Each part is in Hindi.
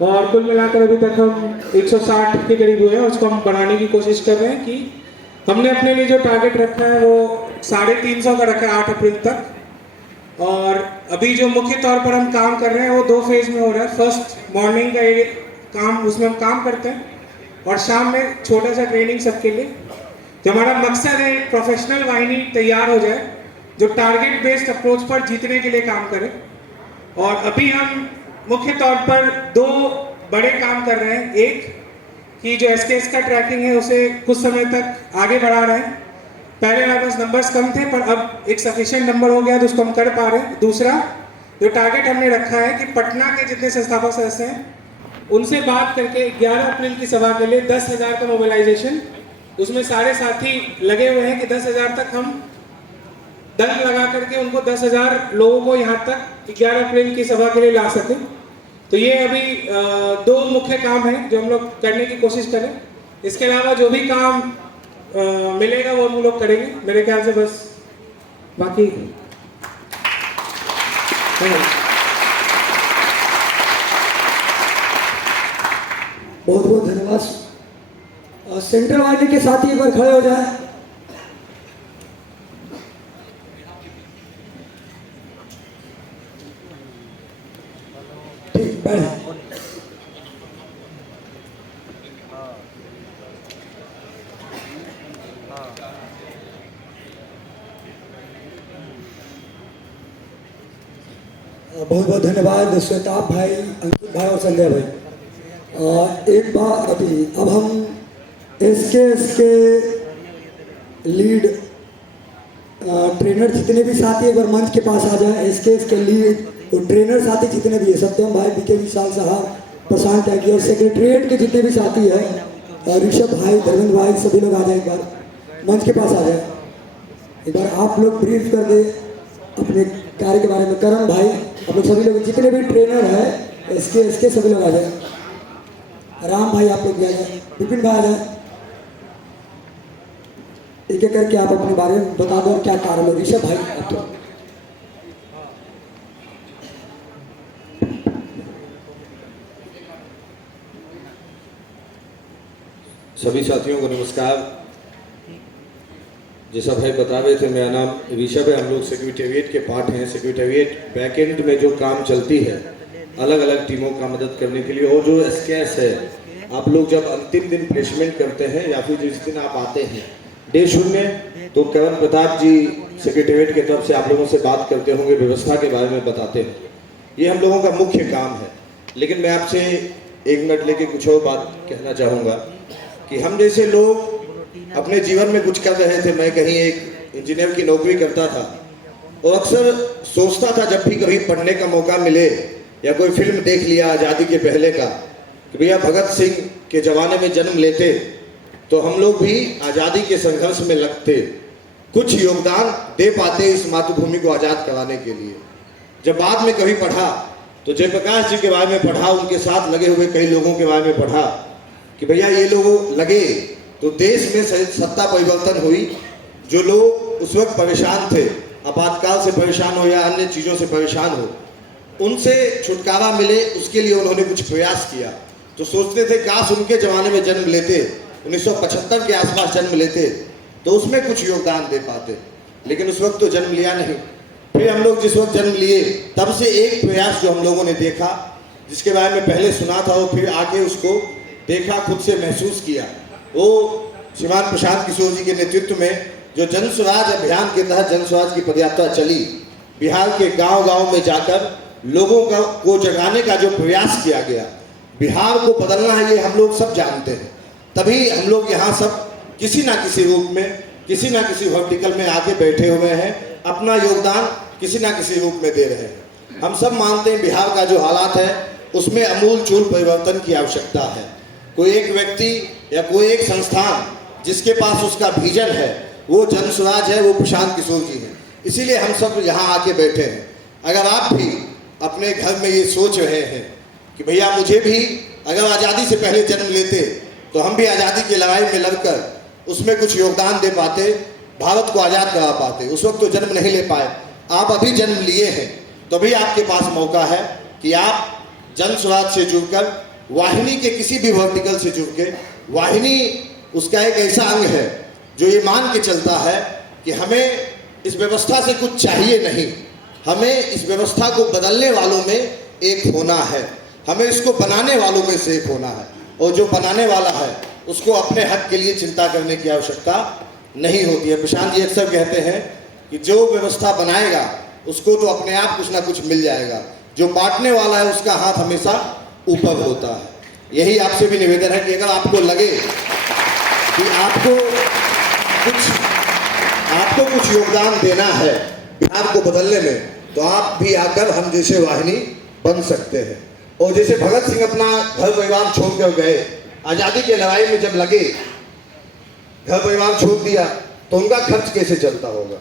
और कुल मिलाकर अभी तक हम 160 के करीब हुए हैं। उसको हम बढ़ाने की कोशिश कर रहे हैं कि हमने अपने लिए जो टारगेट रखा है वो 350 का रखा है 8 अप्रैल तक। और अभी जो मुख्य तौर पर हम काम कर रहे हैं वो 2 फेज में हो रहा है। फर्स्ट मॉर्निंग का ये काम, उसमें हम काम करते हैं और शाम में छोटा सा ट्रेनिंग सबके लिए। जो हमारा मकसद है एक प्रोफेशनल वाहिनी तैयार हो जाए जो टारगेट बेस्ड अप्रोच पर जीतने के लिए काम करे। और अभी हम मुख्य तौर पर 2 बड़े काम कर रहे हैं। एक कि जो एसकेएस का ट्रैकिंग है उसे कुछ समय तक आगे बढ़ा रहे हैं। पहले हमारे पास नंबर्स कम थे पर अब एक सफिशिएंट नंबर हो गया तो उसको हम कर पा रहे हैं। दूसरा जो टारगेट हमने रखा है कि पटना के जितने संस्थापक सदस्य हैं उनसे बात करके 11 अप्रैल की सभा के लिए 10,000 का मोबिलाइजेशन, उसमें सारे साथी लगे हुए हैं कि 10,000 तक हम दल लगा करके उनको 10,000 लोगों को यहाँ तक 11 अप्रैल की सभा के लिए ला सके। तो ये अभी 2 मुख्य काम हैं जो हम लोग करने की कोशिश करें। इसके अलावा जो भी काम मिलेगा वो हम लोग करेंगे मेरे ख्याल से। बस बाकी बहुत बहुत धन्यवाद। सेंट्रल वाले के साथ ही एक बार खड़े हो जाए। ठीक, बैठ। बहुत बहुत धन्यवाद श्वेताब भाई, अंकित भाई और संजय भाई। एक बार अभी अब हम एसके लीड ट्रेनर जितने भी साथी एक बार मंच के पास आ जाए। एसके लीड और ट्रेनर साथी जितने भी है, सत्यम भाई, बीके विशाल साहब, प्रशांत त्यागी और सेक्रेटरीट के जितने भी साथी हैं, ऋषभ भाई, धर्मेंद्र भाई, सभी लोग आ जाए, एक बार मंच के पास आ जाए। एक बार आप लोग ब्रीफ कर दे अपने कार्य के बारे में। करण भाई, आप लोग सभी लोग जितने भी ट्रेनर हैं एसके सभी लोग आ जाए। राम भाई आप लोग भी आ जाए, विपिन भाई आ जाए। एक एक करके आप अपने बारे में बता दो क्या कारण है। ऋषभ भाई आप तो सभी साथियों को नमस्कार। जैसा भाई बता रहे थे, मेरा नाम ऋषभ है। हम लोग सेक्रेटेरिएट के पार्ट हैं। सेक्रेटेरिएट बैकएंड में जो काम चलती है अलग अलग टीमों का मदद करने के लिए। और जो एसकेएस है, आप लोग जब अंतिम दिन प्लेसमेंट करते हैं या फिर जिस दिन आप आते हैं डे 0, तो करण प्रताप जी सेक्रेटेरिएट की तरफ से आप लोगों से बात करते होंगे, व्यवस्था के बारे में बताते हैं। ये हम लोगों का मुख्य काम है। लेकिन मैं आपसे 1 मिनट लेके कुछ और बात कहना चाहूँगा कि हम जैसे लोग अपने जीवन में कुछ कर रहे थे। मैं कहीं एक इंजीनियर की नौकरी करता था और अक्सर सोचता था जब भी कभी पढ़ने का मौका मिले या कोई फिल्म देख लिया आज़ादी के पहले का कि भैया भगत सिंह के ज़माने में जन्म लेते तो हम लोग भी आज़ादी के संघर्ष में लगते, कुछ योगदान दे पाते इस मातृभूमि को आज़ाद कराने के लिए। जब बाद में कभी पढ़ा तो जयप्रकाश जी के बारे में पढ़ा, उनके साथ लगे हुए कई लोगों के बारे में पढ़ा कि भैया ये लोग लगे तो देश में सत्ता परिवर्तन हुई। जो लोग उस वक्त परेशान थे, आपातकाल से परेशान हो या अन्य चीज़ों से परेशान हो, उनसे छुटकारा मिले, उसके लिए उन्होंने कुछ प्रयास किया। तो सोचते थे काश उनके ज़माने में जन्म लेते, 1975 के आसपास जन्म लेते तो उसमें कुछ योगदान दे पाते। लेकिन उस वक्त तो जन्म लिया नहीं। फिर हम लोग जिस वक्त जन्म लिए तब से एक प्रयास जो हम लोगों ने देखा, जिसके बारे में पहले सुना था और फिर आके उसको देखा, खुद से महसूस किया, वो श्रीमान प्रशांत किशोर जी के नेतृत्व में जो जन स्वराज अभियान के तहत जन स्वराज की पदयात्रा चली, बिहार के गांव-गांव में जाकर लोगों को जगाने का जो प्रयास किया गया। बिहार को बदलना है ये हम लोग सब जानते हैं, तभी हम लोग यहाँ सब किसी ना किसी रूप में, किसी ना किसी वर्टिकल में आके बैठे हुए हैं, अपना योगदान किसी ना किसी रूप में दे रहे हैं। हम सब मानते हैं बिहार का जो हालात है उसमें अमूलचूल परिवर्तन की आवश्यकता है। कोई एक व्यक्ति या कोई एक संस्थान जिसके पास उसका विजन है वो जन स्वराज है, वो प्रशांत किशोर जी हैं। इसीलिए हम सब यहाँ आके बैठे हैं। अगर आप भी अपने घर में ये सोच रहे हैं कि भैया मुझे भी अगर आज़ादी से पहले जन्म लेते तो हम भी आज़ादी की लड़ाई में लड़कर उसमें कुछ योगदान दे पाते, भारत को आज़ाद करा पाते। उस वक्त तो जन्म नहीं ले पाए, आप अभी जन्म लिए हैं, तभी आपके पास मौका है कि आप जन स्वराज से जुड़कर, वाहिनी के किसी भी वर्टिकल से जुड़ के, वाहिनी उसका एक ऐसा अंग है जो ये मान के चलता है कि हमें इस व्यवस्था से कुछ चाहिए नहीं, हमें इस व्यवस्था को बदलने वालों में एक होना है, हमें इसको बनाने वालों में से एक होना है, और जो बनाने वाला है उसको अपने हक के लिए चिंता करने की आवश्यकता नहीं होती है। प्रशांत जी अक्सर कहते हैं कि जो व्यवस्था बनाएगा उसको तो अपने आप कुछ ना कुछ मिल जाएगा, जो बांटने वाला है उसका हाथ हमेशा ऊपर होता है। यही आपसे भी निवेदन है कि अगर आपको लगे कि आपको कुछ योगदान देना है बिहार को बदलने में, तो आप भी आकर हम जैसे वाहिनी बन सकते हैं। और जैसे भगत सिंह अपना घर परिवार छोड़कर गए, आज़ादी की लड़ाई में जब लगे, घर परिवार छोड़ दिया, तो उनका खर्च कैसे चलता होगा।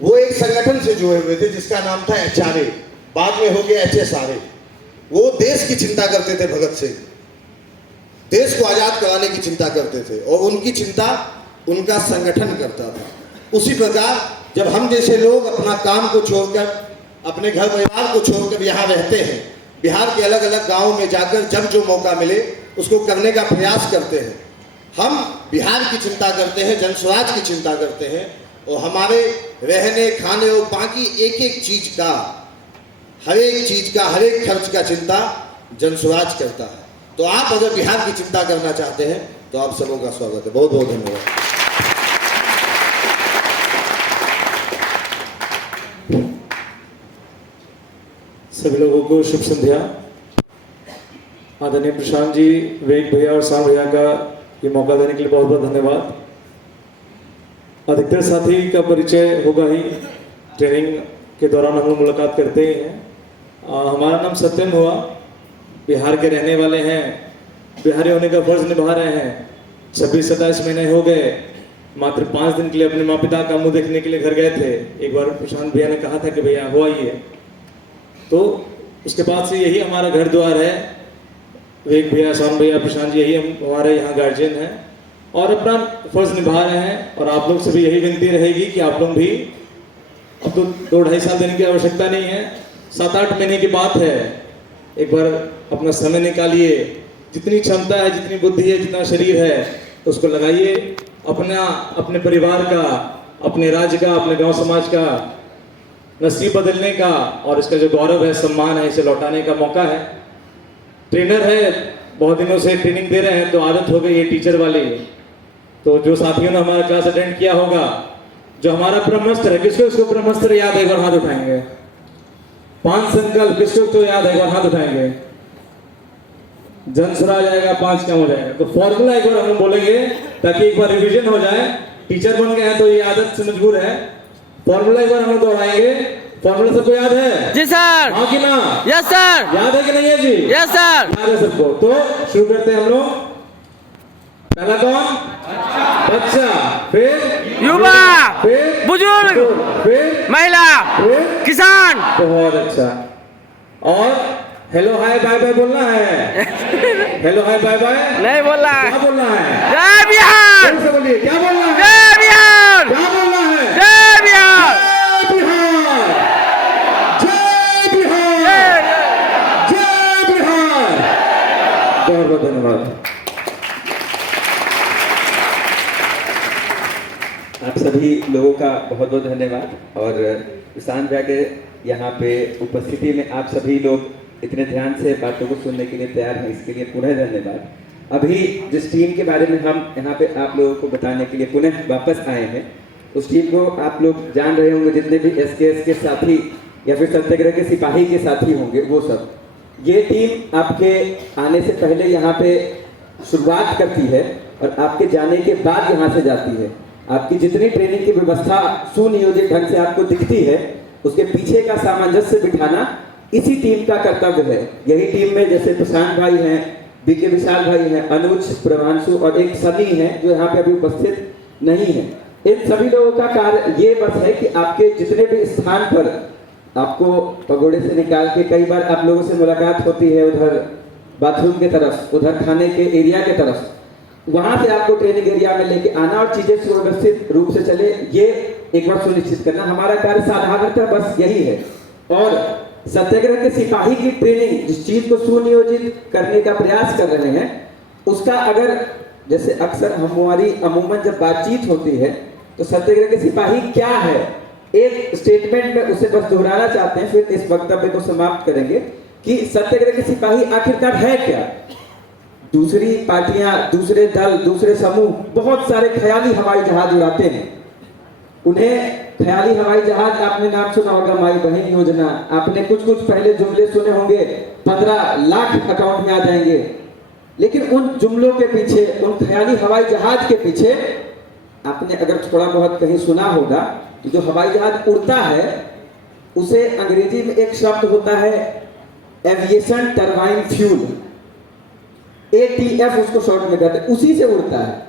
वो एक संगठन से जुड़े हुए थे जिसका नाम था HRA, बाद में हो गया HSRA। वो देश की चिंता करते थे, भगत सिंह देश को आज़ाद कराने की चिंता करते थे, और उनकी चिंता उनका संगठन करता था। उसी प्रकार जब हम जैसे लोग अपना काम को छोड़कर, अपने घर परिवार को छोड़कर यहाँ रहते हैं, बिहार के अलग अलग गांवों में जाकर जब जो मौका मिले उसको करने का प्रयास करते हैं, हम बिहार की चिंता करते हैं, जन स्वराज की चिंता करते हैं, और हमारे रहने खाने और बाकी एक एक चीज का, हर एक खर्च का चिंता जन स्वराज करता है। तो आप अगर बिहार की चिंता करना चाहते हैं तो आप सबों का स्वागत है। बहुत बहुत धन्यवाद। सभी लोगों को शुभ संध्या। आदरणीय प्रशांत जी, वेग भैया और शाम भैया का ये मौका देने के लिए बहुत बहुत धन्यवाद। अधिकतर साथी का परिचय होगा ही, ट्रेनिंग के दौरान हम लोग मुलाकात करते ही हैं। हमारा नाम सत्यम हुआ, बिहार के रहने वाले हैं, बिहारी होने का फर्ज निभा रहे हैं। 26-27 महीने हो गए, मात्र 5 दिन के लिए अपने माँ पिता का मुंह देखने के लिए घर गए थे। एक बार प्रशांत भैया ने कहा था कि भैया हो आइए, तो उसके बाद से यही हमारा घर द्वार है। वेग भैया, शाम भैया, प्रशांत जी, यही हमारे यहाँ गार्जियन हैं और अपना फर्ज निभा रहे हैं। और आप लोग से भी यही विनती रहेगी कि आप लोग भी, अब तो 2-2.5 साल देने की आवश्यकता नहीं है, 7-8 महीने की बात है, एक बार अपना समय निकालिए, जितनी क्षमता है, जितनी बुद्धि है, जितना शरीर है, उसको लगाइए अपने परिवार का, अपने राज्य का, अपने गांव समाज का नसीब बदलने का, और इसका जो गौरव है, सम्मान है, इसे लौटाने का मौका है। ट्रेनर है, बहुत दिनों से ट्रेनिंग दे रहे हैं, तो आदत हो गई है टीचर वाली। तो जो साथियों ने हमारा क्लास अटेंड किया होगा, जो हमारा ब्रह्मास्त्र है, किसको इसको ब्रह्मास्त्र याद है, एक बार हाथ उठाएंगे। 5 संकल्प किसको तो याद है, एक बार हाथ उठाएंगे। जन स्वराज आएगा, 5 काम हो जाएगा। तो फॉर्मूला एक बार हम बोलेंगे ताकि एक बार रिवीजन हो जाए। टीचर बन गए हैं तो ये आदत से मजबूर है। फॉर्मूला एक बार हम दोहराएंगे। फॉर्मूला सबको याद है? जी सर। हाँ कि ना? Yes sir. याद है कि नहीं है जी? Yes sir. याद है सबको। तो शुरू करते हैं हम लोग। पहला कौन? बच्चा, फिर युवा, फिर बुजुर्ग, फिर महिला, फिर किसान। बहुत अच्छा। और हेलो हाय बाय बाय बोलना है। हेलो हाय बाय बाय नहीं बोलना है। क्या बोलना है? जय बिहार। फिर से बोलिए, क्या बोलना है? जय बिहार। क्या बोलना है? जय बिहार। जय बिहार, जय बिहार, जय बिहार। बहुत बहुत धन्यवाद। आप सभी लोगों का बहुत बहुत धन्यवाद। और किसान भैया के यहाँ पे उपस्थिति में आप सभी लोग इतने ध्यान से बातों को सुनने के लिए तैयार हैं, इसके लिए पुनः धन्यवाद। अभी जिस टीम के बारे में हम यहाँ पे आप लोगों को बताने के लिए पुनः वापस आए हैं, उस टीम को आप लोग जान रहे होंगे, जितने भी SKS के साथी या फिर सत्याग्रह के सिपाही के साथी होंगे वो सब। ये टीम आपके आने से पहले यहाँ पे शुरुआत करती है और आपके जाने के बाद यहाँ से जाती है। आपकी जितनी ट्रेनिंग की व्यवस्था सुनियोजित ढंग से आपको दिखती है, उसके पीछे का सामंजस्य बिठाना इसी टीम का कर्तव्य है। यही टीम में जैसे प्रशांत भाई हैं, BK विशाल भाई हैं, अनुज, प्रभांशु और एक सनी है जो यहाँ पे अभी उपस्थित नहीं है। इन सभी लोगों का कार्य ये बस है कि आपके जितने भी स्थान पर आपको पगोड़े से निकाल के, कई बार आप लोगों से मुलाकात होती है उधर बाथरूम के तरफ, उधर खाने के एरिया के तरफ, वहां से आपको ट्रेनिंग एरिया में लेके आना और चीजें सुव्यवस्थित रूप से चले, ये एक बार सुनिश्चित करना हमारा कार्य। साधारणतः बस यही है। और सत्याग्रह के सिपाही की ट्रेनिंग, जिस चीज को सुनियोजित करने का प्रयास कर रहे हैं, उसका अगर जैसे अक्सर हमारी अमूमन जब बातचीत होती है तो सत्याग्रह के सिपाही क्या है, एक स्टेटमेंट में उसे बस दोहराना चाहते हैं, फिर इस वक्तव्य को समाप्त करेंगे कि सत्याग्रह के सिपाही आखिरकार है क्या। दूसरी पार्टियां, दूसरे दल, दूसरे समूह बहुत सारे ख्याली हवाई जहाज उड़ाते हैं। उन्हें ख्याली हवाई जहाज, आपने नाम सुना होगा माई बहन योजना, आपने कुछ पहले जुमले सुने होंगे, 15 लाख अकाउंट में आ जाएंगे। लेकिन उन जुमलों के पीछे, उन ख्याली हवाई जहाज के पीछे आपने अगर थोड़ा बहुत कहीं सुना होगा, जो हवाई जहाज उड़ता है उसे अंग्रेजी में एक शब्द होता है एविएशन टरबाइन फ्यूल, ATF उसको शॉर्ट में कहते हैं, उसी से उड़ता है।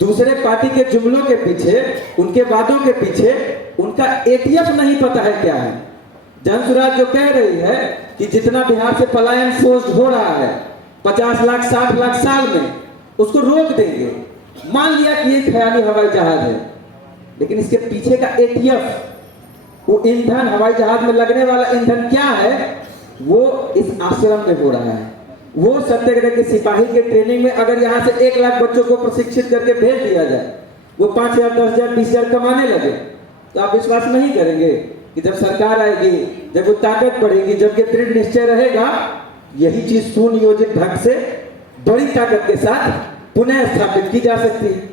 दूसरे पार्टी के जुमलों के पीछे, उनके वादों के पीछे उनका ATF नहीं पता है क्या है। जनसुराज जो कह रही है कि जितना बिहार से पलायन फोर्स्ड हो रहा है 50 लाख 60 लाख साल में, उसको रोक देंगे। मान लिया कि ये ख्याली हवाई जहाज है, लेकिन इसके पीछे का ATF, वो ईंधन, हवाई जहाज में लगने वाला ईंधन क्या है, वो इस आश्रम में हो रहा है। वो सत्याग्रह के सिपाही के ट्रेनिंग में अगर यहाँ से 1 लाख बच्चों को प्रशिक्षित करके भेज दिया जाए, वो 5,000 10,000 20,000 कमाने लगे, तो आप विश्वास नहीं करेंगे कि जब सरकार आएगी, जब वो ताकत बढ़ेगी, जब ये दृढ़ निश्चय रहेगा, यही चीज सुनियोजित ढंग से बड़ी ताकत के साथ पुनः स्थापित की जा सकती है।